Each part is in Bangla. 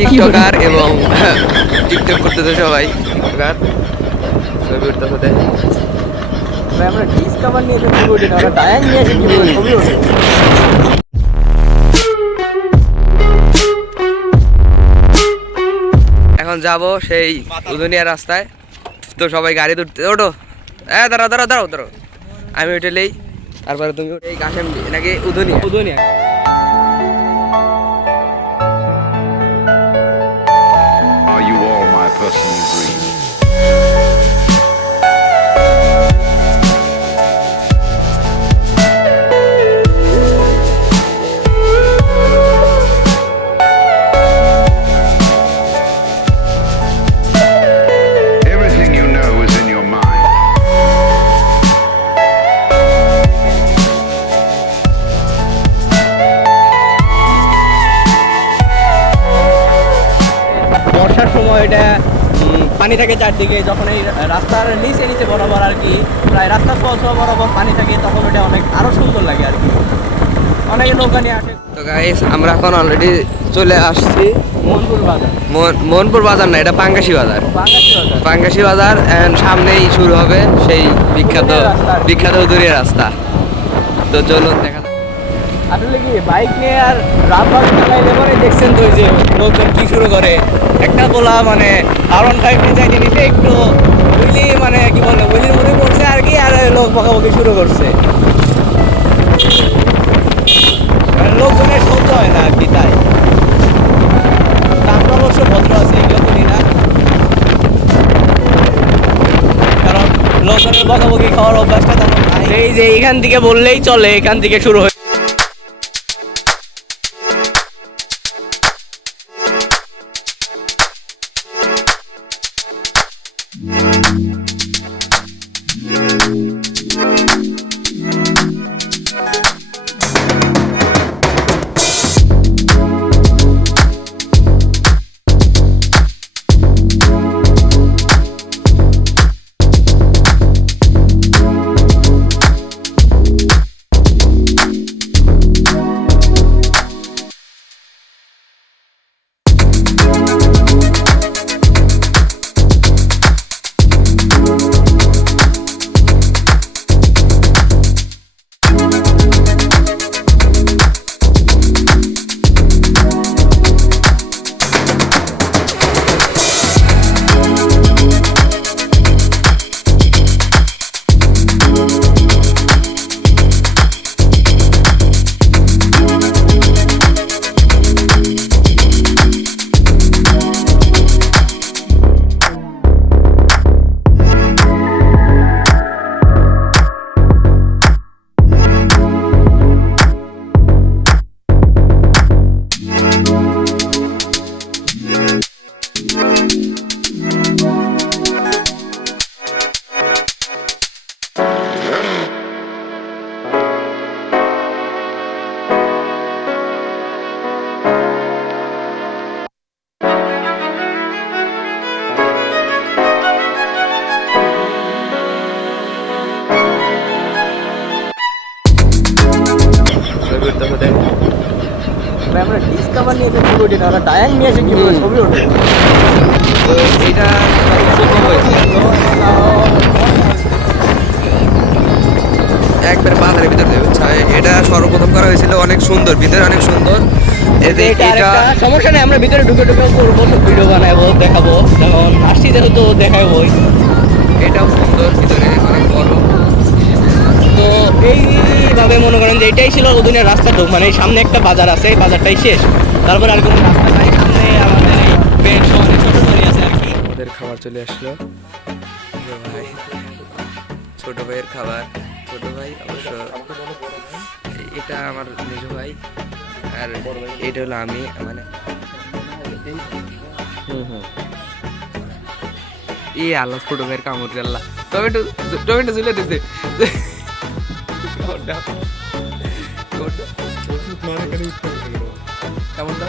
টিকটকার এবং টিকটক করতেছে সবাই টিকটকার ছবি উঠতেছে। ভাই আমরা ডিসকভার নিয়ে তো ছবি উঠি না, আমরা ডায়াং নিয়ে এসে ছবি উঠি। এখন যাব সেই উদুনিয়া রাস্তায়, তো সবাই গাড়ি তুলতে ওঠো। দাঁড়াও দাঁড়াও দাঁড়াও দাঁড়াও, আমি উঠেলেই তারপরে তুমি এই কাশেম নাকি উদুনিয়া উদুনিয়া। Are you all my personal dreams? Everything you know is in your mind. বর্ষার সময় এটা পানি থাকে চারদিকে, যখন এই রাস্তার নিচে নিচে বরাবর আর কি প্রায় রাস্তার সহ বরাবর পানি থাকে, তখন ওটা অনেক আরো সুন্দর লাগে আর কি। অনেকে নৌকা নিয়ে আসে। তো গাইস আমরা এখন অলরেডি চলে আসছি মোহনপুর বাজার, মোহনপুর বাজার না, এটা পাঙ্গাসি বাজার। বাংলাদেশি বাজার। পাঙ্গাসি বাজার and সামনেই শুরু হবে সেই বিখ্যাত বিখ্যাত উদুনিয়া রাস্তা। তো চলুন দেখা যাক। আসলে কি বাইক নিয়ে আর রামবাগ চালাইলে পরে দেখছেন তো, ওই যে লোকজন কি শুরু করে, একটা বলা মানে R15 নিয়ে যাই জিনিসে একটু উইলি মানে কি বলে উইলির মধ্যে পড়ছে আর কি, আর লোক বকাবকি শুরু করছে, মানে লোকজনের সহ্য হয় না আর কি। তাই আমরা অবশ্য ভদ্র আছে, এগুলো করি না, কারণ লোকজনের বকাবকি খাওয়ার অভ্যাসটা তেমন নাই। এই যে এখান থেকে বললেই চলে, এখান থেকে শুরু হয়। ভাই আমরা ডিসকভার নিয়ে তো ছবি উঠি না, আমরা ডায়াং নিয়ে এসে কিভাবে ছবি উঠি। তো এটা প্রথম হয়েছে একবার বাজারের ভিতরে, এটা সর্বপ্রথম করা হয়েছিল, অনেক সুন্দর, ভিতরে অনেক সুন্দর। এতে এটা সমস্যা নেই, আমরা ভিতরে ঢুকে ঢুকে করবো, ভিডিও বানাবো, দেখাবো, যেমন আসছি যেহেতু দেখাবোই। এটাও সুন্দর, ভিতরে অনেক বড়। তো এইভাবে মনে করেন যে এটাই ছিল উদুনিয়ার রাস্তা ঢোক, মানে এই সামনে একটা বাজার আছে, এই বাজারটাই শেষ, তারপর আর কোনো রাস্তা নাই। সামনে আমাদের এই পেট শহরে ছোট দড়ি আছে আর কি। আমাদের খাবার চলে আসলো, যে ভাই ছোট ভাইয়ের খাবার। ছোট ভাই অবশ্য এটা আমার নিজ ভাই, আর এটা হলো আমি, মানে আল্লাহ ছোট ভাইয়ের কামড় আল্লাহ টমেটো টমেটো ঝুলে দিছে। কেমন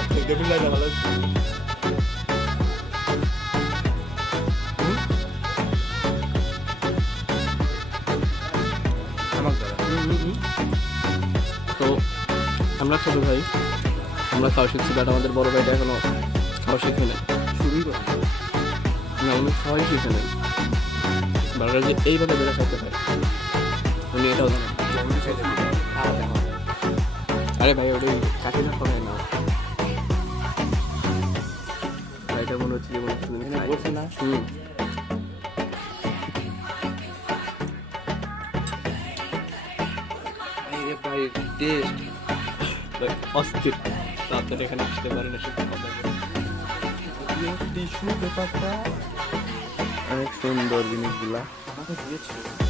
তো আমরা ছোট ভাই, আমরা খাওয়া শিখছি, বাট আমাদের বড় ভাইটা এখনো শিখে নেয় শুরুই করে না, উনি সবাই শিখে নেয় বার্গার যে এইভাবে বেড়ে খাইতে পারে উনি এটাও জানেন। আরে ভাই ওটাই কাঠিটা খাবে না ভাইটা মনে হচ্ছে জীবনে বলছে না। ভাই টেস্ট অস্থির তো আপনারা এখানে আসতে পারেন, এসে কথা বলেন। টিস্যু পেপারটা অনেক সুন্দর জিনিসগুলা আমাকে দিয়েছিল